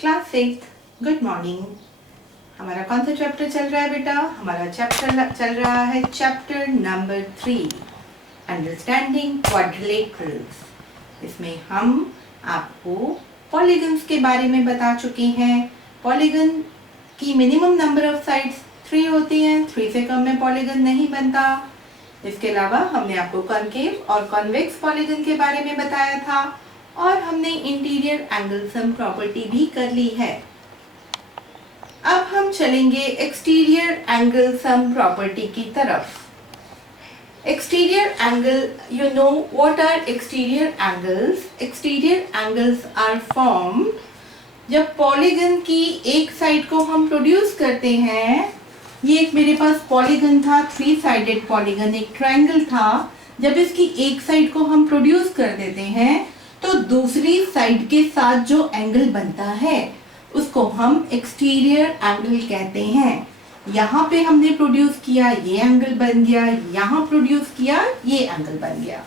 Class 6 good morning. हमारा कौन सा चैप्टर चल रहा है बेटा? हमारा चैप्टर चल रहा है चैप्टर नंबर 3 अंडरस्टैंडिंग क्वाड्रिलेटरल्स। इसमें हम आपको पॉलीगन्स के बारे में बता चुके हैं। पॉलीगन की मिनिमम नंबर ऑफ साइड्स 3 होती हैं, 3 से कम में पॉलीगन नहीं बनता। इसके अलावा हमने आपको कॉनकेव और कॉन्वेक्स पॉलीगन के बारे में बताया था और हमने इंटीरियर एंगल सम प्रॉपर्टी भी कर ली है। अब हम चलेंगे एक्सटीरियर एंगल सम प्रॉपर्टी की तरफ। Exterior angle, you know what are exterior angles? Exterior angles are formed जब पॉलीगन की एक साइड को हम प्रोड्यूस करते हैं। ये एक मेरे पास पॉलीगन था, 3 साइडेड पॉलीगन, एक ट्रायंगल था। जब इसकी एक साइड को हम प्रोड्यूस कर देते हैं तो दूसरी साइड के साथ जो एंगल बनता है उसको हम एक्सटीरियर एंगल कहते हैं। यहाँ पे हमने प्रोड्यूस किया, ये एंगल बन गया, यहाँ प्रोड्यूस किया, ये एंगल बन गया।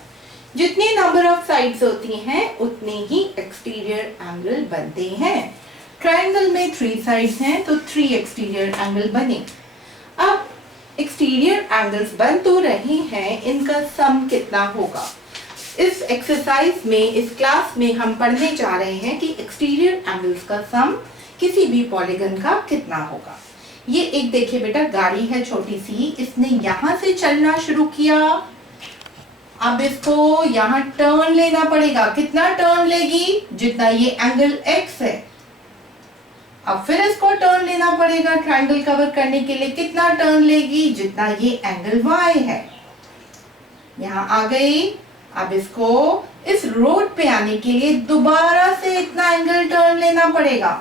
जितनी नंबर ऑफ साइड्स होती हैं उतने ही एक्सटीरियर एंगल बनते हैं। ट्रायंगल में 3 साइड्स हैं तो 3 एक्सटीरियर एंगल बने। अब एक्सटीरियर एंगल्स बन तो रहे हैं, इनका सम कितना होगा? इस एक्सरसाइज में, इस क्लास में हम पढ़ने जा रहे हैं कि एक्सटीरियर एंगल्स का सम किसी भी पॉलीगन का कितना होगा। ये एक देखिए बेटा, गाड़ी है छोटी सी, इसने यहाँ से चलना शुरू किया। अब इसको यहाँ टर्न लेना पड़ेगा। कितना टर्न लेगी? जितना ये एंगल x है। अब फिर इसको टर्न लेना पड़ेगा ट्रायंगल कवर करने के लिए। कितना टर्न लेगी? जितना ये एंगल y है। यहाँ आ गई। अब इसको इस रोड पे आने के लिए दोबारा से इतना एंगल टर्न लेना पड़ेगा।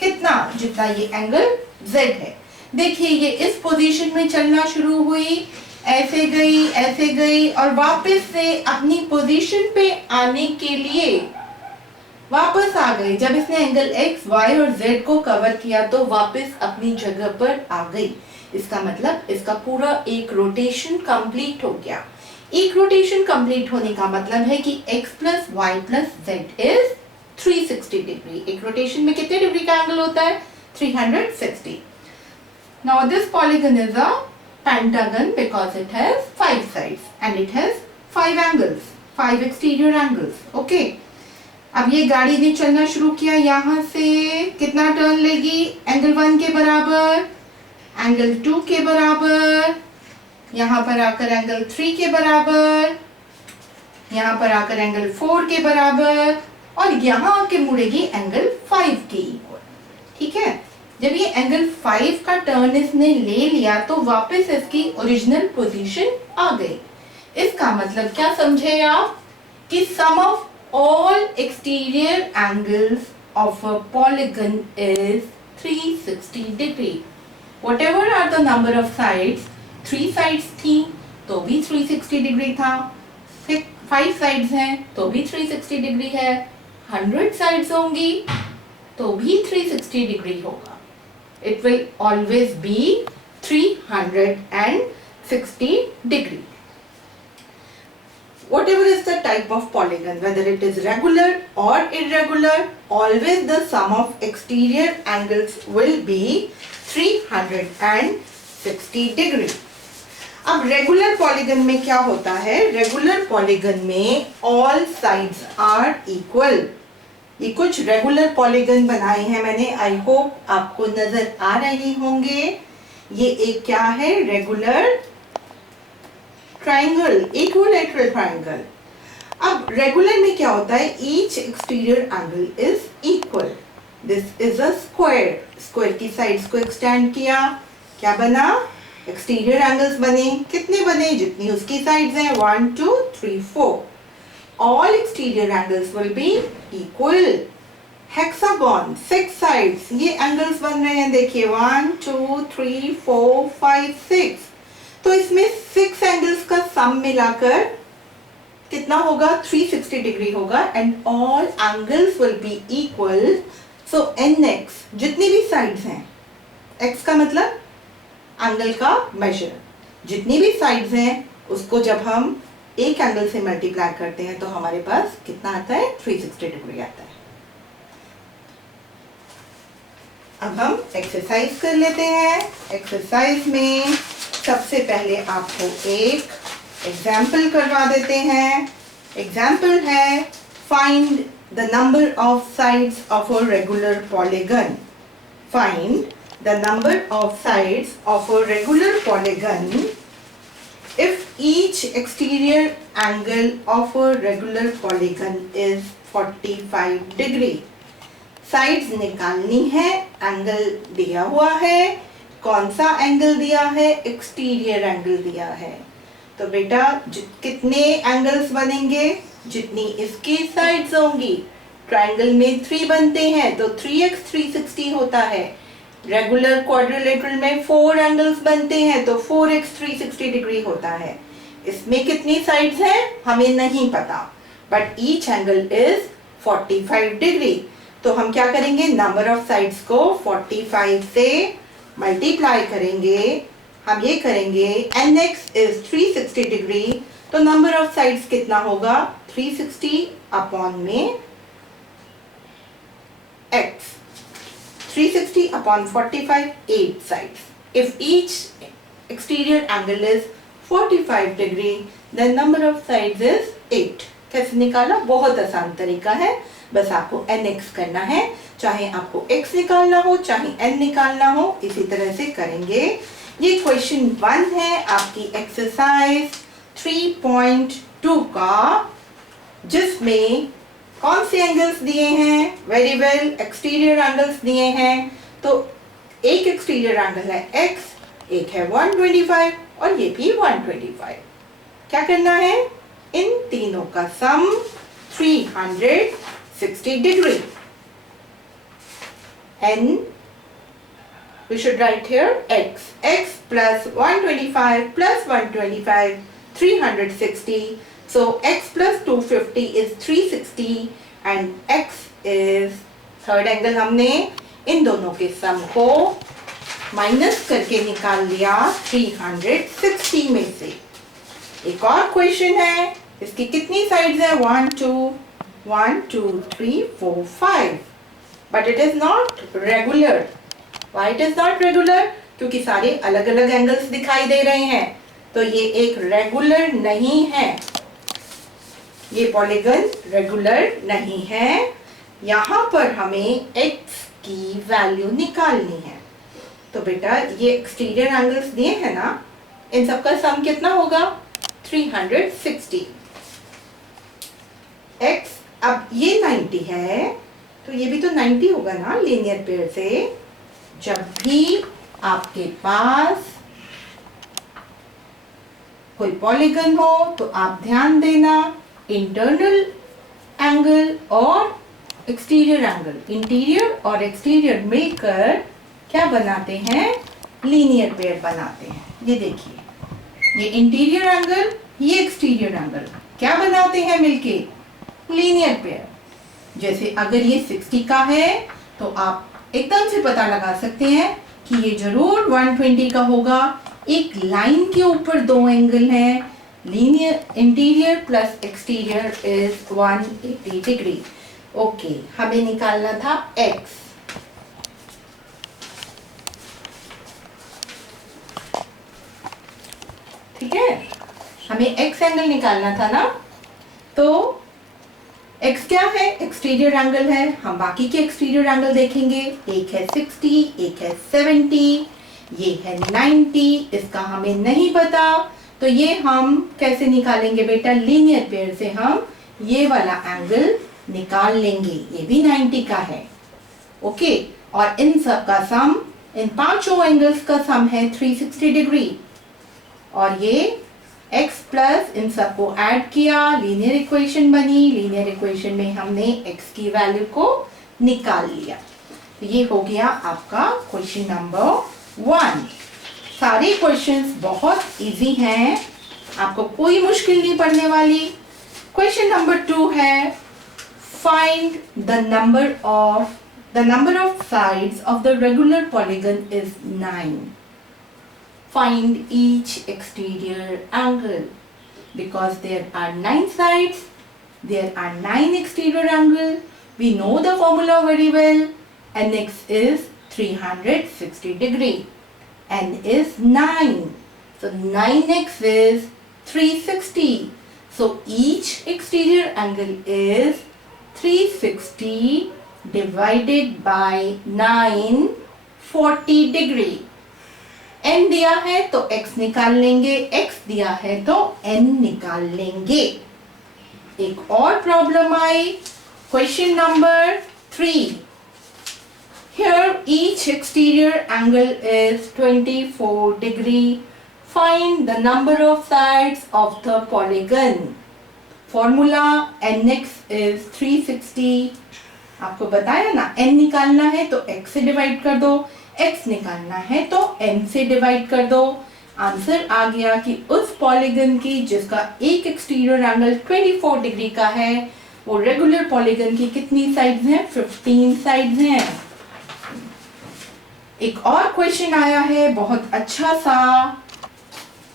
कितना? जितना ये एंगल z है। देखिए ये इस पोजीशन में चलना शुरू हुई, ऐसे गई और वापस से अपनी पोजीशन पे आने के लिए वापस आ गई। जब इसने एंगल x, y और z को कवर किया तो वापस अपनी जगह पर आ गई। इसका मतलब इसका पूरा एक रोटेशन कंप्लीट हो गया। एक रोटेशन कंप्लीट होने का मतलब है कि x plus Y plus Z is 360 degree. एक रोटेशन में कितने डिग्री का एंगल होता है? 360। Now this polygon is a pentagon because it has 5 sides and it has 5 angles, 5 exterior angles. Okay, अब ये गाड़ी ने चलना शुरू किया। यहाँ से कितना टर्न लेगी? एंगल 1 के बराबर, एंगल 2 के बराबर, यहाँ पर आकर एंगल 3 के बराबर, यहाँ पर आकर एंगल 4 के बराबर और यहाँ आके मुड़ेगी एंगल 5 के इक्वल। ठीक है, जब ये एंगल 5 का टर्न इसने ले लिया तो वापस इसकी ओरिजिनल पोजीशन आ गई। इसका मतलब क्या समझे आप? कि सम of all exterior angles of a polygon is 360 degree. Whatever are the number of sides, 3 sides थी तो भी 360 डिग्री था, 5 sides हैं तो भी 360 डिग्री है, 100 sides होंगी तो भी 360 डिग्री होगा। It will always be 360 degree. Whatever is the type of polygon, whether it is regular or irregular, always the sum of exterior angles will be 360 degree. अब रेगुलर पॉलीगन में क्या होता है? रेगुलर पॉलीगन में all sides are equal. ये कुछ regular polygon बनाए हैं मैंने, आई होप आपको नजर आ रहे होंगे। ये एक क्या है? Regular triangle, equilateral triangle. अब रेगुलर में क्या होता है? Each exterior angle is equal. This is a square. Square की साइड्स को एक्सटेंड किया, क्या बना? एक्सटीरियर एंगल्स बने। कितने बने? जितनी उसकी साइड्स हैं, 1 2 3 4। All exterior angles will be equal. Hexagon, 6 sides, ये एंगल्स बन रहे हैं। देखिए 1 2 3 4 5 6। तो इसमें 6 एंगल्स का सम मिलाकर कितना होगा? 360 डिग्री होगा and all angles will be equal. So nx, जितनी भी साइड्स हैं, x का मतलब एंगल का मेजर, जितनी भी साइड्स हैं उसको जब हम एक एंगल से मल्टीप्लाई करते हैं तो हमारे पास कितना आता है? 360 डिग्री आता है। अब हम एक्सरसाइज कर लेते हैं। एक्सरसाइज में सबसे पहले आपको एक एग्जाम्पल करवा देते हैं। एग्जाम्पल है find the number of sides of a regular polygon. Find the number of sides of a regular polygon if each exterior angle of a regular polygon is 45 degree। Sides निकालनी है, angle दिया हुआ है, कौन सा angle दिया है, exterior angle दिया है। तो बेटा कितने एंगल्स बनेंगे, जितनी इसकी साइड्स होंगी। ट्रायंगल में 3 बनते हैं तो 3x 360 होता है। रेगुलर क्वाड्रिलेटरल में 4 एंगल्स बनते हैं तो 4x 360 डिग्री होता है। इसमें कितनी साइड्स हैं हमें नहीं पता, but each angle is 45 degree. तो हम क्या करेंगे, नंबर ऑफ साइड्स को 45 से मल्टीप्लाई करेंगे। हम ये करेंगे nx इज 360 डिग्री, तो नंबर ऑफ साइड्स कितना होगा, 360 अपॉन में x, 360 upon 45, 8 sides. If each exterior angle is 45 degree, then number of sides is 8. कैसे निकाला, बहुत आसान तरीका है, बस आपको nx करना है। चाहे आपको x निकालना हो चाहे n निकालना हो, इसी तरह से करेंगे। ये क्वेश्चन 1 है आपकी एक्सरसाइज 3.2 का, जिसमें कौन से एंगल्स दिए हैं, वेरी वेल, एक्सटीरियर एंगल्स दिए हैं। तो एक एक्सटीरियर एंगल है x, एक है 125 और ये भी 125। क्या करना है, इन तीनों का सम 360 degree. And we should write here x plus 125 plus 125 360. So x plus 250 is 360 and x is third angle. हमने इन दोनों के सम को माइनस करके निकाल लिया 360 में से। एक और क्वेश्चन है, इसकी कितनी साइड्स है, 1 2 3 4 5, but it is not regular. Why it is not regular, क्योंकि सारे अलग अलग एंगल्स दिखाई दे रहे हैं, तो ये एक रेगुलर नहीं है, ये पॉलीगन रेगुलर नहीं है। यहाँ पर हमें x की वैल्यू निकालनी है। तो बेटा ये एक्सटीरियर एंगल्स दिए हैं ना, इन सबका सम कितना होगा, 360। x, अब ये 90 है तो ये भी तो 90 होगा ना लीनियर पेयर से। जब भी आपके पास कोई पॉलीगन हो तो आप ध्यान देना, इंटरनल एंगल और एक्सटीरियर एंगल, इंटीरियर और एक्सटीरियर मिलकर क्या बनाते हैं, लीनियर पेयर बनाते हैं। ये देखिए, ये इंटीरियर एंगल, ये एक्सटीरियर एंगल क्या बनाते हैं मिलके, लीनियर पेयर। जैसे अगर ये 60 का है तो आप एकदम से पता लगा सकते हैं कि ये जरूर 120 का होगा। एक लाइन के ऊपर 2 एंगल हैं, linear interior plus exterior is 180 degree. Okay, हमें निकालना था x। ठीक है, हमें x एंगल निकालना था ना, तो x क्या है, एक्सटीरियर एंगल है। हम बाकी के एक्सटीरियर एंगल देखेंगे, एक है 60, एक है 70, ये है 90, इसका हमें नहीं पता। तो ये हम कैसे निकालेंगे बेटा, लीनियर पेयर से हम ये वाला एंगल निकाल लेंगे, ये भी 90 का है। ओके, और इन सब का सम, इन पांचों एंगल्स का सम है 360 डिग्री। और ये x प्लस इन सबको ऐड किया, लीनियर इक्वेशन बनी। लीनियर इक्वेशन में हमने x की वैल्यू को निकाल लिया। तो ये हो गया आपका क्वेश्चन नंबर 1। सारे क्वेश्चंस बहुत इजी हैं, आपको कोई मुश्किल नहीं पड़ने वाली। क्वेश्चन नंबर 2 है, find the number of sides of the regular polygon is 9. Find each exterior angle. Because there are 9 sides, there are 9 exterior angles. We know the formula very well. Nx is 360 degree. N is 9. So 9x is 360. So each exterior angle is 360 divided by 9, 40 degree. n दिया है तो x निकाल लेंगे, x दिया है तो n निकाल लेंगे। एक और problem I, question number 3। Here each exterior angle is 24 degree. Find the number of sides of the polygon. Formula nx is 360. आपको बताया ना, n निकालना है तो x से डिवाइड कर दो, x निकालना है तो n से डिवाइड कर दो। आंसर आ गया कि उस पॉलीगन की जिसका एक एक्सटीरियर एंगल 24 डिग्री का है, वो रेगुलर पॉलीगन की कितनी साइड्स हैं? 15 साइड्स हैं। एक और क्वेश्चन आया है बहुत अच्छा सा,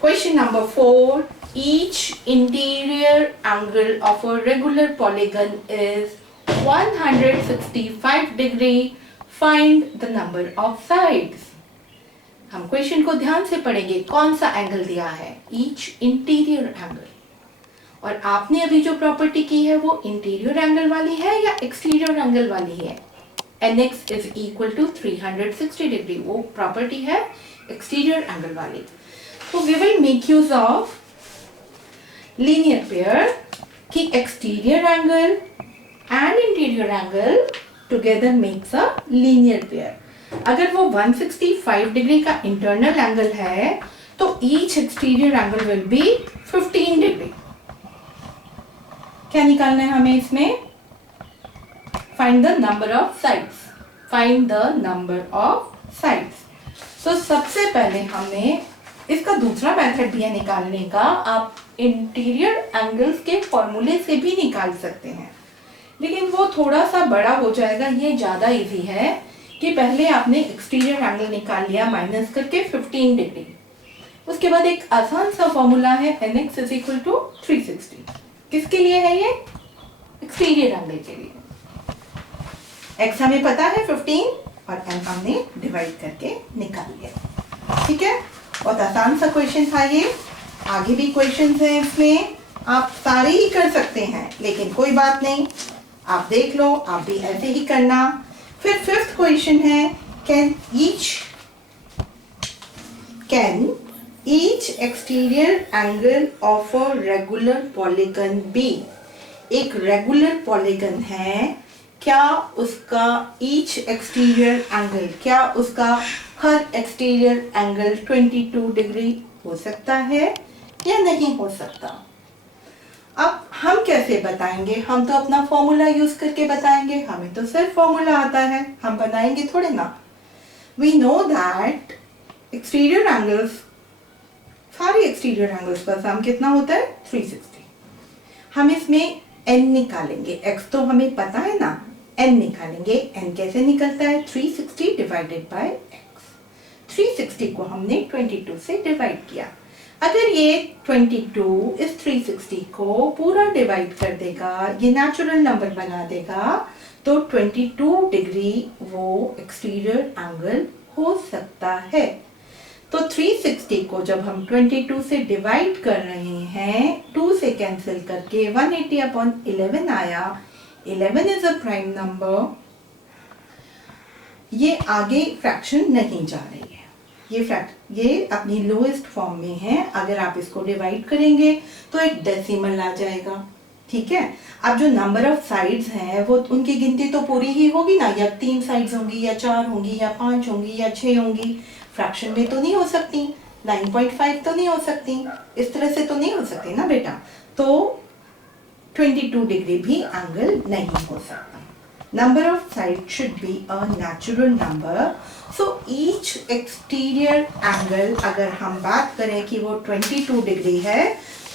question number 4। Each interior angle of a regular polygon is 165 degree. Find the number of sides. हम क्वेश्चन को ध्यान से पढ़ेंगे, कौन सा एंगल दिया है? Each interior angle। और आपने अभी जो प्रॉपर्टी की है वो इंटीरियर एंगल वाली है या एक्सटीरियर एंगल वाली है? nx is equal to 360 degree, वो प्रॉपर्टी है एक्सटीरियर एंगल वाली। तो we will make use of linear pair कि exterior angle and interior angle together makes a linear pair। अगर वो 165 डिग्री का इंटरनल एंगल है तो each exterior angle will be 15 degree. क्या निकालना है हमें इसमें? Find the number of sides। Find the number of sides। तो सबसे पहले हमें इसका दूसरा मेथड भी है निकालने का। आप इंटीरियर एंगल्स के फॉर्मूले से भी निकाल सकते हैं, लेकिन वो थोड़ा सा बड़ा हो जाएगा। ये ज़्यादा इजी है कि पहले आपने एक्सटीरियर एंगल निकाल लिया माइनस करके 15 डिग्री। उसके बाद एक आसान सा फॉर्मूला है nx is equal to 360। किसके लिए है ये? एक्सटीरियर एंगल के लिए। x हमें पता है 15 और n हमने डिवाइड करके निकाल लिया। ठीक है, बहुत आसान सा क्वेश्चन था ये। आगे भी क्वेश्चंस हैं इसमें, आप सारे ही कर सकते हैं, लेकिन कोई बात नहीं, आप देख लो, आप भी ऐसे ही करना। फिर फिफ्थ क्वेश्चन है, can each exterior angle of a regular polygon be. एक रेगुलर पॉलीगन है, क्या उसका ईच एक्सटीरियर एंगल, क्या उसका हर एक्सटीरियर एंगल 22 डिग्री हो सकता है या नहीं हो सकता? अब हम कैसे बताएंगे? हम तो अपना फॉर्मूला यूज करके बताएंगे, हमें तो सिर्फ फॉर्मूला आता है, हम बनाएंगे थोड़े ना। We know that exterior angles, सारे एक्सटीरियर एंगल्स का सम कितना होता है? 360। हम इसमें n निकालेंगे, x तो हमें पता है ना, n निकालेंगे। n कैसे निकलता है? 360 डिवाइडेड बाय x। 360 को हमने 22 से डिवाइड किया। अगर ये 22 इस 360 को पूरा डिवाइड कर देगा, ये नेचुरल नंबर बना देगा, तो 22 डिग्री वो एक्सटीरियर एंगल हो सकता है। तो 360 को जब हम 22 से डिवाइड कर रहे हैं, 2 से कैंसिल करके 180/11 आया। 11 इज अ प्राइम नंबर, ये आगे फ्रैक्शन नहीं जा रही है, ये अपनी लोएस्ट फॉर्म में है। अगर आप इसको डिवाइड करेंगे तो एक डेसिमल आ जाएगा। ठीक है, अब जो नंबर ऑफ साइड्स हैं वो उनकी गिनती तो पूरी ही होगी ना, या 3 साइड्स होंगी या 4 होंगी या 5 होंगी या 6 होंगी। फ्रैक्शन में तो नहीं हो सकती, 9.5 तो नहीं हो सकती, इस तरह से तो नहीं हो सकती ना बेटा। तो 22 डिग्री भी एंगल नहीं हो सकता। Number of sides should be a natural number. So each exterior angle, अगर हम बात करें कि वो 22 डिग्री है,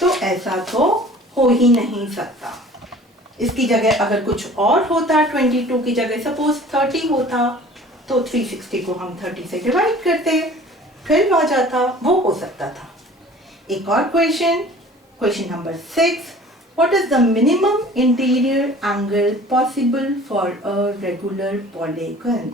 तो ऐसा तो हो ही नहीं सकता। इसकी जगह अगर कुछ और होता, 22 की जगह सपोज 30 होता, तो 360 को हम 30 से डिवाइड करते, 12 आ जाता, वो हो सकता था। एक और question number 6। What is the minimum interior angle possible for a regular polygon?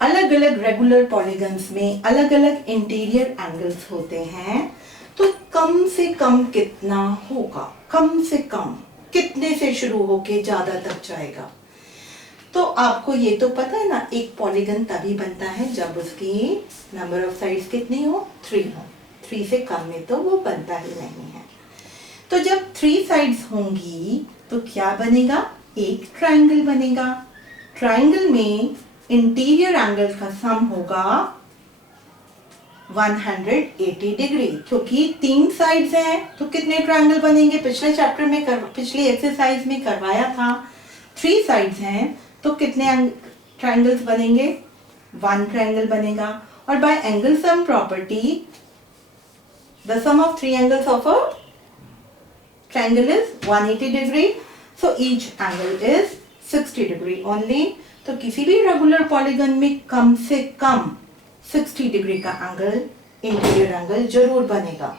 अलग अलग रेगुलर पॉलीगन्स में अलग अलग इंटीरियर एंगल्स होते हैं, तो कम से कम कितना होगा, कम से कम कितने से शुरू होके ज्यादा तक जाएगा। तो आपको ये तो पता है ना, एक पॉलीगन तभी बनता है जब उसकी नंबर ऑफ साइड्स कितनी हो, 3 हो। 3 से कम में तो वो बनता ही नहीं है। तो जब 3 साइड्स होंगी तो क्या बनेगा, एक ट्राइंगल बनेगा। ट्राइंगल में इंटीरियर एंगल का सम होगा 180 डिग्री, क्योंकि 3 साइड्स हैं तो कितने ट्राइंगल बनेंगे, पिछले चैप्टर में पिछली एक्सरसाइज में करवाया था। 3 साइड्स हैं तो कितने ट्राइंगल्स बनेंगे, 1 ट्राइंगल बनेगा। और by angle sum property the sum of 3 angles of a triangle is 180 degree, so each angle is 60 degree only। तो किसी भी रेगुलर पॉलीगन में कम से कम 60 डिग्री का एंगल, इंटीरियर एंगल जरूर बनेगा।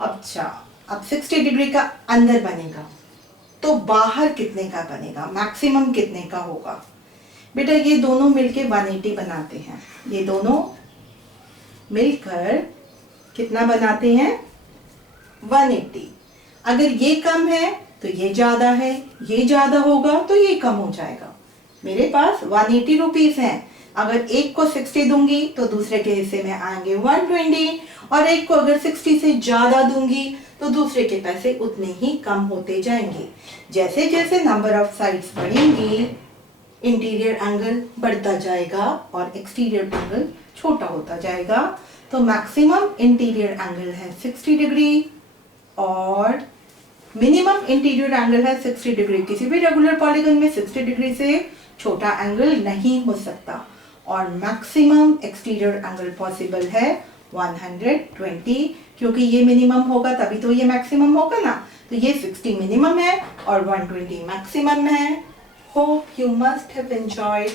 अच्छा, अब 60 डिग्री का अंदर बनेगा तो बाहर कितने का बनेगा, मैक्सिमम कितने का होगा। बेटा ये दोनों मिलके 180 बनाते हैं, ये दोनों मिलकर कितना बनाते हैं, 180। अगर ये कम है तो ये ज्यादा है, ये ज्यादा होगा तो ये कम हो जाएगा। मेरे पास 180 रुपीज है, अगर एक को 60 दूंगी तो दूसरे के हिस्से में आएंगे 120, और एक को अगर 60 से ज्यादा दूंगी तो दूसरे के पैसे उतने ही कम होते जाएंगे। जैसे जैसे नंबर ऑफ साइड्स बढ़ेंगी इंटीरियर एंगल बढ़ता जाएगा और एक्सटीरियर एंगल छोटा होता जाएगा। तो मैक्सिमम इंटीरियर एंगल है 60 डिग्री और मिनिमम इंटीरियर एंगल है 60 डिग्री। किसी भी रेगुलर पॉलीगन में 60 डिग्री से छोटा एंगल नहीं हो सकता, और मैक्सिमम एक्सटीरियर एंगल पॉसिबल है 120, क्योंकि ये मिनिमम होगा तभी तो ये मैक्सिमम होगा ना। तो ये 60 मिनिमम है और 120 मैक्सिमम है। Hope you must have enjoyed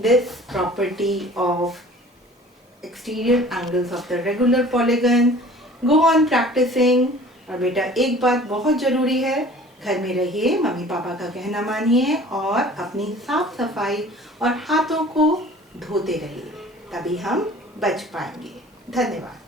this property of exterior angles of the regular polygon. Go on practising. और बेटा एक बात बहुत जरूरी है, घर में रहिए, मम्मी पापा का कहना मानिए और अपनी साफ सफाई और हाथों को धोते रहिए, तभी हम बच पाएंगे। धन्यवाद।